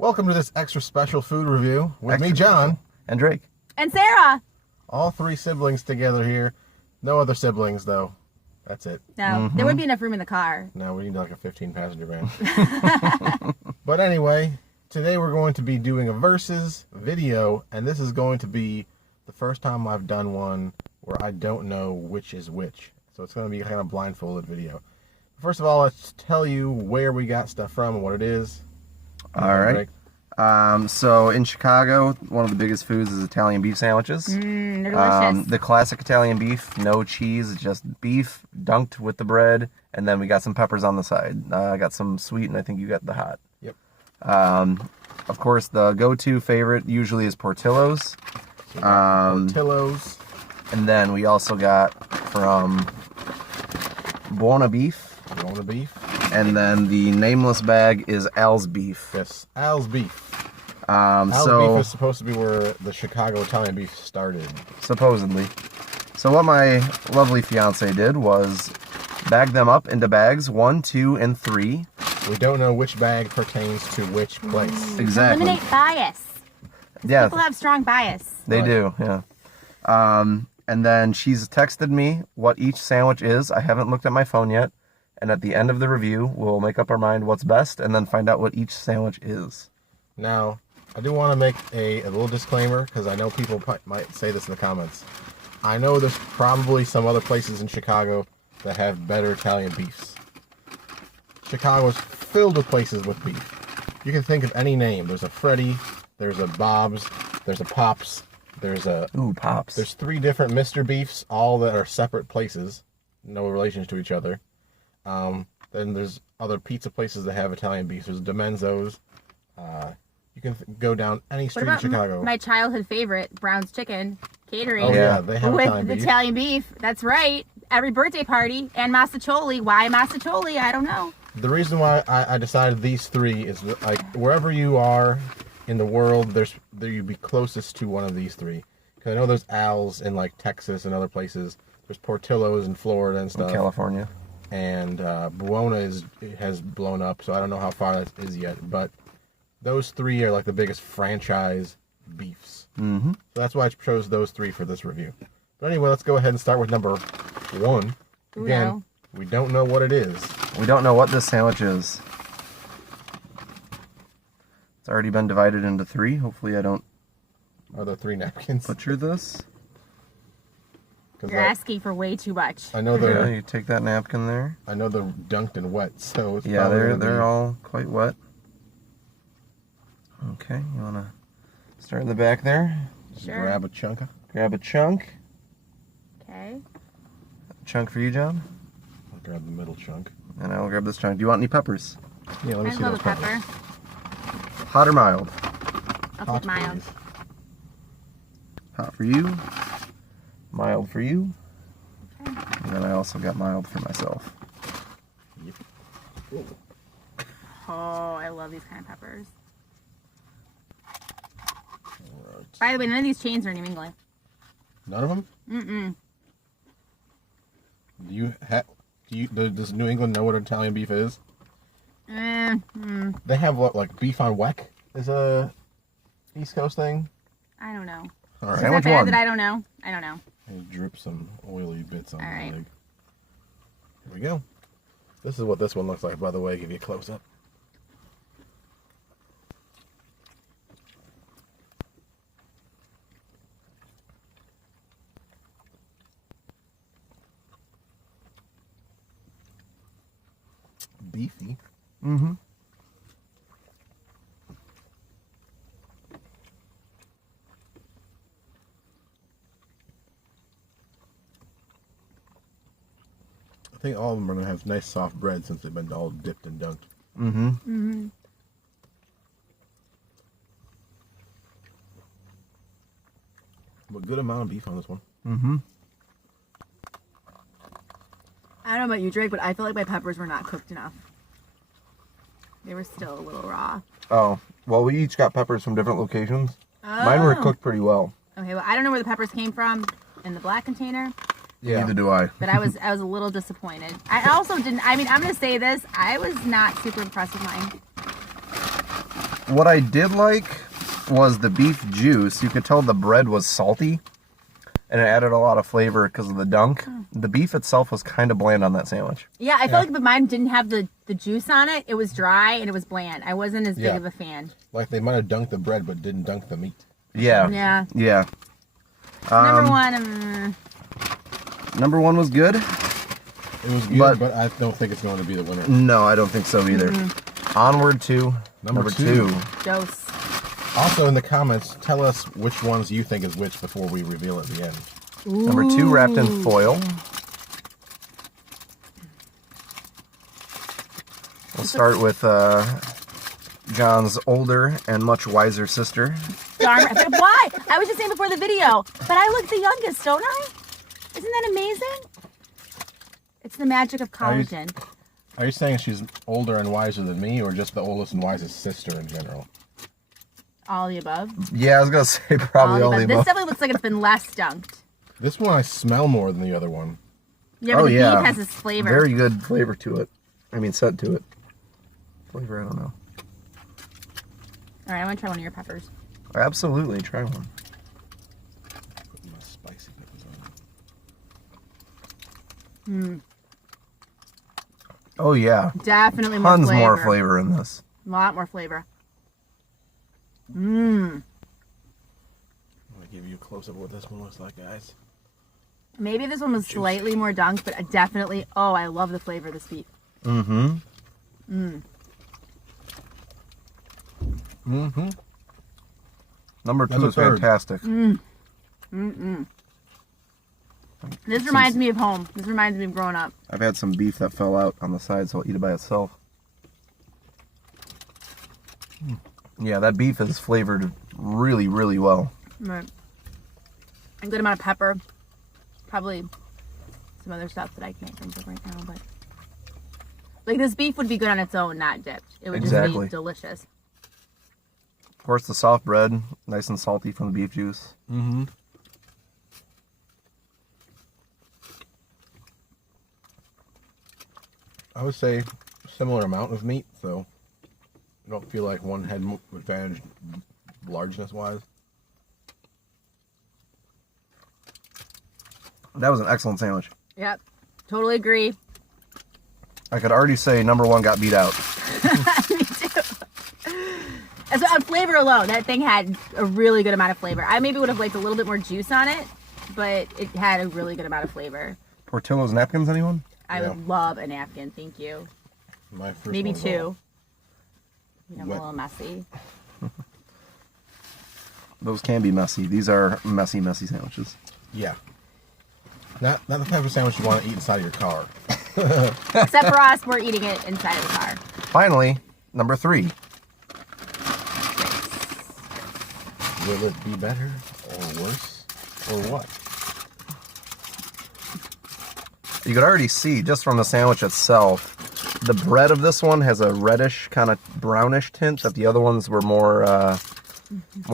Welcome to this extra special food review with me, John. And Drake. And Sarah. All three siblings together here. No other siblings, though. That's it. No, there would be enough room in the car. No, we need like a 15-passenger van. But anyway, today we're going to be doing a versus video, and this is going to be the first time I've done one where I don't know which is which. So it's going to be kind of blindfolded video. First of all, let's tell you where we got stuff from and what it is. All right. So in Chicago, one of the biggest foods is Italian beef sandwiches. They're delicious. The classic Italian beef, no cheese, just beef dunked with the bread, and then we got some peppers on the side. I got some sweet, and I think you got the hot. Yep. Of course, the go-to favorite usually is Portillo's. So Portillo's. And then we also got from Buona beef. Buona beef. And then the nameless bag is Al's beef. Yes, Al's beef. Al's beef is supposed to be where the Chicago Italian beef started. Supposedly. So what my lovely fiance did was bag them up into bags 1, 2, and 3. We don't know which bag pertains to which place. Exactly. Eliminate bias. Yeah. People have strong bias. They do, yeah. And then she's texted me what each sandwich is. I haven't looked at my phone yet. And at the end of the review, we'll make up our mind what's best and then find out what each sandwich is. Now, I do want to make a little disclaimer because I know people might say this in the comments. I know there's probably some other places in Chicago that have better Italian beefs. Chicago's filled with places with beef. You can think of any name. There's a Freddy, there's a Bob's, there's a Pop's, there's a... Ooh, Pops. There's 3 different Mr. Beefs, all that are separate places. No relations to each other. Then there's other pizza places that have Italian beef. There's Dimenzo's. You can go down any street in Chicago. My childhood favorite, Brown's Chicken Catering. Oh yeah, they have Italian with beef. Italian beef. That's right. Every birthday party and Massacholi. Why Massacholi? I don't know. The reason why I decided these 3 is like wherever you are in the world, you'd be closest to one of these 3. Because I know there's Al's in like Texas and other places. There's Portillo's in Florida and stuff. In California. And Buona has blown up, so I don't know how far that is yet. But those 3 are like the biggest franchise beefs. Mm-hmm. So that's why I chose those 3 for this review. But anyway, let's go ahead and start with number 1. Again, we don't know what it is. We don't know what this sandwich is. It's already been divided into 3. Hopefully I don't... Are there 3 napkins? butcher this. You're asking for way too much. I know they're... Yeah, you take that napkin there. I know they're dunked and wet, so it's Yeah, they're all quite wet. Okay, you want to start in the back there? Just Sure. grab a chunk. Grab a chunk. Okay. Chunk for you, John. I'll grab the middle chunk. And I will grab this chunk. Do you want any peppers? Yeah, let me I see love those a pepper. Hot or mild? I'll Hot, take mild. please. Hot for you. Mild for you. And then I also got mild for myself. Yep. Oh, I love these kind of peppers. Alright. By the way, none of these chains are in New England. None of them? Does New England know what Italian beef is? They have what, like beef on weck is a East Coast thing? I don't know. All right. Is that Sandwich bad one. that I don't know? I don't know. And drip some oily bits on All the right. leg. Here we go. This is what this one looks like, by the way. Give you a close up. Beefy. Mm-hmm. I think all of them are going to have nice soft bread since they've been all dipped and dunked. Mm-hmm. But good amount of beef on this one. Mm-hmm. I don't know about you, Drake, but I feel like my peppers were not cooked enough. They were still a little raw. Oh, well, we each got peppers from different locations. Mine were cooked pretty well. Okay, well, I don't know where the peppers came from in the black container. Yeah. Neither do I. But I was a little disappointed. I also didn't. I mean, I'm gonna say this. I was not super impressed with mine. What I did like was the beef juice. You could tell the bread was salty, and it added a lot of flavor because of the dunk. The beef itself was kind of bland on that sandwich. Yeah, I felt like mine didn't have the juice on it. It was dry and it was bland. I wasn't as big of a fan. Like they might have dunked the bread, but didn't dunk the meat. Yeah. Yeah. Yeah. Number one. Number one was good. It was good, but I don't think it's going to be the winner. No, I don't think so either. Onward to number two. Dose. Also, in the comments, tell us which ones you think is which before we reveal at the end. Ooh. Number two, wrapped in foil. We'll start with John's older and much wiser sister. Darn. Why? I was just saying before the video, but I look the youngest, don't I? Isn't that amazing? It's the magic of collagen. Are you saying she's older and wiser than me, or just the oldest and wisest sister in general? All the above. Yeah, I was going to say probably all the This above. definitely looks like it's been less dunked. This one I smell more than the other one. Yeah, but the beef has this flavor. Very good flavor to it. I mean, scent to it. Flavor, I don't know. All right, I want to try one of your peppers. Absolutely, try one. Put my spicy peppers on. Oh yeah, Definitely more tons flavor. more flavor in this. A lot more flavor. I'm going to give you a close-up of what this one looks like, guys. Maybe this one was slightly more dunked, but definitely, oh, I love the flavor of this beef. Mm-hmm. Number two That's a is third. fantastic. This reminds me of home. This reminds me of growing up. I've had some beef that fell out on the side, so I'll eat it by itself. Yeah, that beef is flavored really, really well. Right. A good amount of pepper. Probably some other stuff that I can't think of right now, but like this beef would be good on its own, not dipped. It would just Exactly. be delicious. Of course, the soft bread, nice and salty from the beef juice. Mm-hmm. I would say similar amount of meat, so I don't feel like one had advantage largeness-wise. That was an excellent sandwich. Yep. Totally agree. I could already say number one got beat out. Me too. And so on flavor alone, that thing had a really good amount of flavor. I maybe would have liked a little bit more juice on it, but it had a really good amount of flavor. Portillo's napkins, anyone? I Yeah. would love a napkin, thank you. My first Maybe one's two. all You know, I'm a wet. little messy. Those can be messy. These are messy, messy sandwiches. Yeah. Not the type of sandwich you want to eat inside of your car. Except for us, we're eating it inside of the car. Finally, number three. Will it be better or worse or what? You could already see just from the sandwich itself, the bread of this one has a reddish, kind of brownish tint that the other ones were more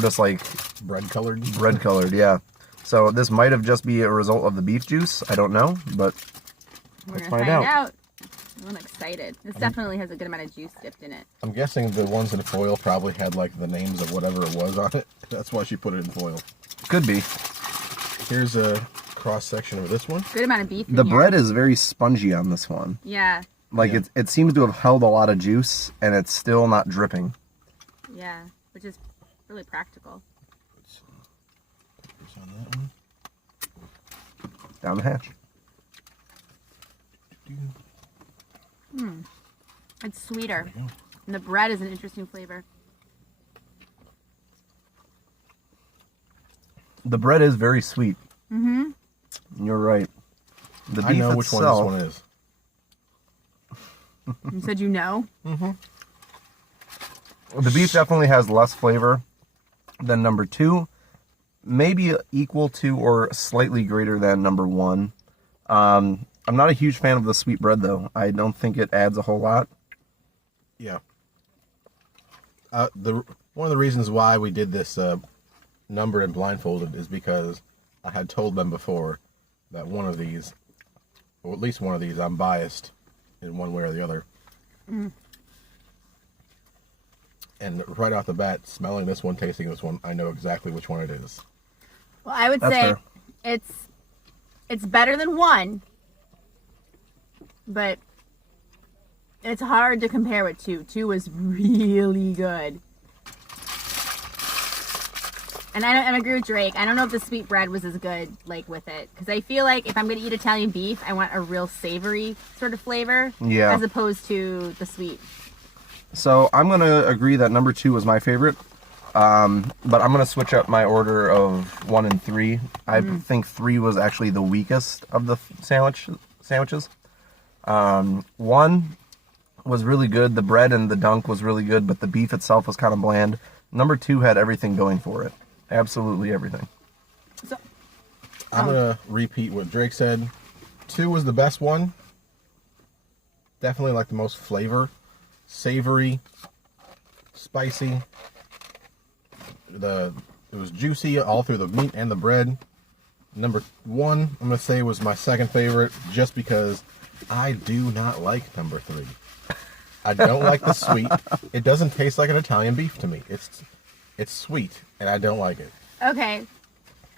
just like Bread colored? bread colored, yeah. So this might have just be a result of the beef juice. I don't know, but We're let's gonna find find out. out. I'm excited. This definitely has a good amount of juice dipped in it. I'm guessing the ones in foil probably had like the names of whatever it was on it. That's why she put it in foil. Could be. Here's a cross section of this one. Good amount of beef in The here. bread is very spongy on this one. Yeah, Like Yeah. it seems to have held a lot of juice and it's still not dripping. yeah, which is really practical. Here's on that one. Down the hatch. It's sweeter. There you go. And the bread is an interesting flavor. The bread is very sweet. Mm-hmm. You're right. The beef I know which one this itself, one is. You said you know? the beef definitely has less flavor than number two. Maybe equal to or slightly greater than number one. I'm not a huge fan of the sweet bread though. I don't think it adds a whole lot. Yeah. One of the reasons why we did this numbered and blindfolded is because I had told them before that one of these, or at least one of these, I'm biased in one way or the other. And right off the bat, smelling this one, tasting this one, I know exactly which one it is. Well, I would That's say fair. it's better than one, but it's hard to compare with two. Two is really good. And I agree with Drake. I don't know if the sweet bread was as good, like, with it. Because I feel like if I'm going to eat Italian beef, I want a real savory sort of flavor. Yeah. As opposed to the sweet. So I'm going to agree that number 2 was my favorite. But I'm going to switch up my order of 1 and 3. I think 3 was actually the weakest of the sandwiches. 1 was really good. The bread and the dunk was really good, but the beef itself was kind of bland. Number 2 had everything going for it. Absolutely everything. So, I'm going to repeat what Drake said. 2 was the best one. Definitely like the most flavor. Savory. Spicy. It was juicy all through the meat and the bread. Number 1, I'm going to say, was my second favorite just because I do not like number 3. I don't like the sweet. It doesn't taste like an Italian beef to me. It's sweet, and I don't like it. okay.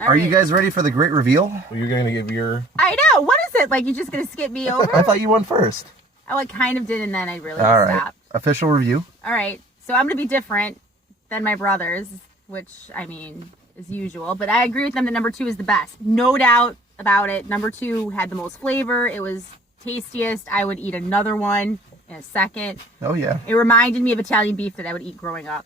All Are you right. guys ready for the great reveal? Well, you're going to give your... I know. What is it? Like, you're just going to skip me over? I thought you went first. Oh, I kind of did, and then I really All right. stopped. Official review. All right. So I'm going to be different than my brothers, which, I mean, is usual. But I agree with them that number 2 is the best. No doubt about it. Number 2 had the most flavor. It was tastiest. I would eat another one in a second. Oh, yeah. It reminded me of Italian beef that I would eat growing up.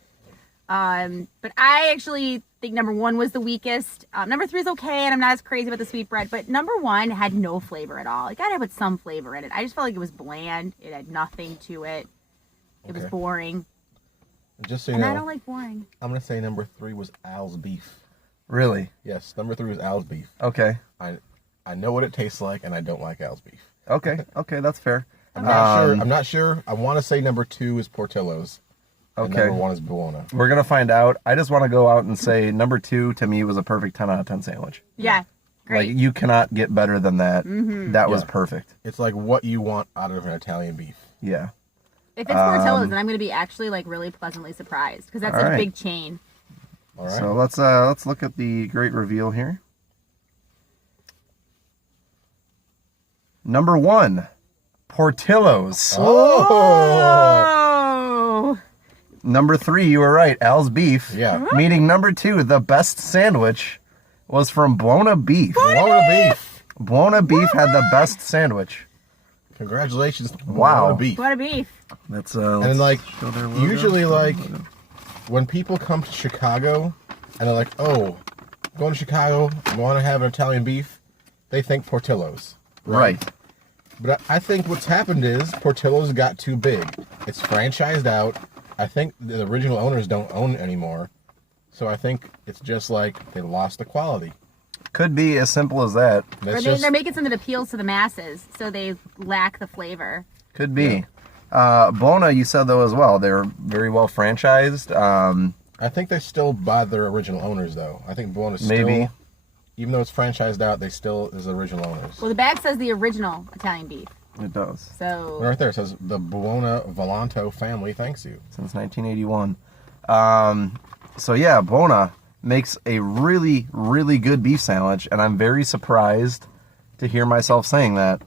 But I actually think number 1 was the weakest. Number 3 is okay, and I'm not as crazy about the sweet bread. But number 1 had no flavor at all. It got to have some flavor in it. I just felt like it was bland. It had nothing to it. It was Okay. boring. Just so you And know, I don't like boring. I'm going to say number 3 was Al's beef. Really? Yes, number 3 was Al's beef. Okay. I know what it tastes like, and I don't like Al's beef. Okay. Okay, that's fair. I'm not sure. I'm not sure. I want to say number 2 is Portillo's. And Okay. number 1 is Buona. We're going to find out. I just want to go out and say number 2 to me was a perfect 10 out of 10 sandwich. Yeah. Great. Like, you cannot get better than that. That was Yeah. perfect. It's like what you want out of an Italian beef. Yeah. If it's Portillo's, then I'm going to be actually like really pleasantly surprised because that's All a right. big chain. All right. So let's look at the great reveal here. Number 1, Portillo's. Oh. Number 3, you were right, Al's beef. Yeah. Meaning number 2, the best sandwich was from Buona Beef. Buona beef. Buona Beef had the best sandwich. Congratulations. to Wow. Buona beef. What a beef. That's And like show their logo. usually like when people come to Chicago and they're like, "Oh, I'm going to Chicago, I want to have an Italian beef," they think Portillo's. right. But I think what's happened is Portillo's got too big. It's franchised out. I think the original owners don't own it anymore. So I think it's just like they lost the quality. Could be as simple as that. Or That's they're making something that appeals to the masses, so they lack the flavor. Could be. Buona, you said though as well. They're very well franchised. I think they still buy their original owners though. I think Buona's Maybe. still, even though it's franchised out, they still is the original owners. Well, the bag says the original Italian beef. It does. So Right there it says the Buona Volanto family thanks you. Since 1981. So yeah, Buona makes a really, really good beef sandwich, and I'm very surprised to hear myself saying that.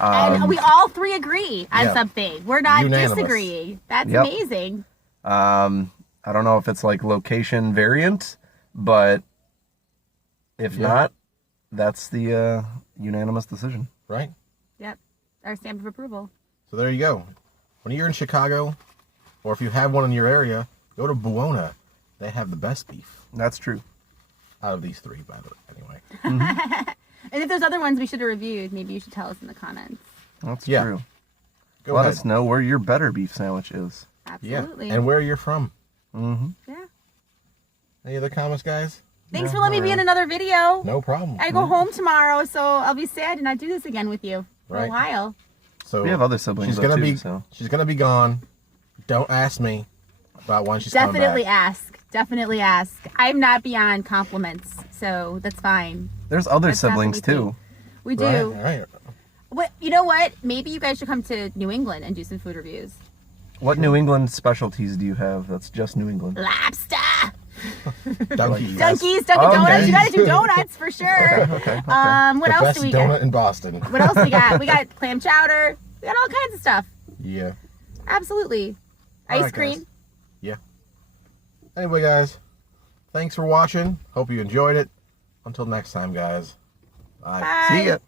and we all 3 agree on Yeah. something. We're not Unanimous. disagreeing. That's Yep. amazing. I don't know if it's like location variant, but if Yeah. not, that's the unanimous decision. Right? Yep. Our stamp of approval. So there you go. When you're in Chicago, or if you have one in your area, go to Buona. They have the best beef That's true. out of these 3, by the way. Anyway. And if there's other ones we should have reviewed, maybe you should tell us in the comments. That's Yeah. true. Go Let ahead. us know where your better beef sandwich is. Yeah. Absolutely. And where you're from. Mm-hmm. Yeah. Any other comments, guys? Thanks for letting me be in another video. No problem. I go home tomorrow, so I'll be sad to not do this again with you for a Right. while. So We have other siblings she's though, gonna too, be so. she's gonna be gone. Don't ask me about when she's coming Definitely back. ask. Definitely ask. I'm not beyond compliments, so that's fine. There's other That's siblings definitely too. We do. Right. What? You know what? Maybe you guys should come to New England and do some food reviews. What New England specialties do you have that's just New England? Lobster. Donkeys. Dunkies, Dunkin' Oh, Donuts. okay. You gotta do donuts for sure. Okay. What The else best do we donut got? in Boston. What else we got? We got clam chowder. We got all kinds of stuff. Yeah. Absolutely. All Ice right, cream. guys. Yeah. Anyway, guys, thanks for watching. Hope you enjoyed it. Until next time, guys. Bye. Bye. See ya.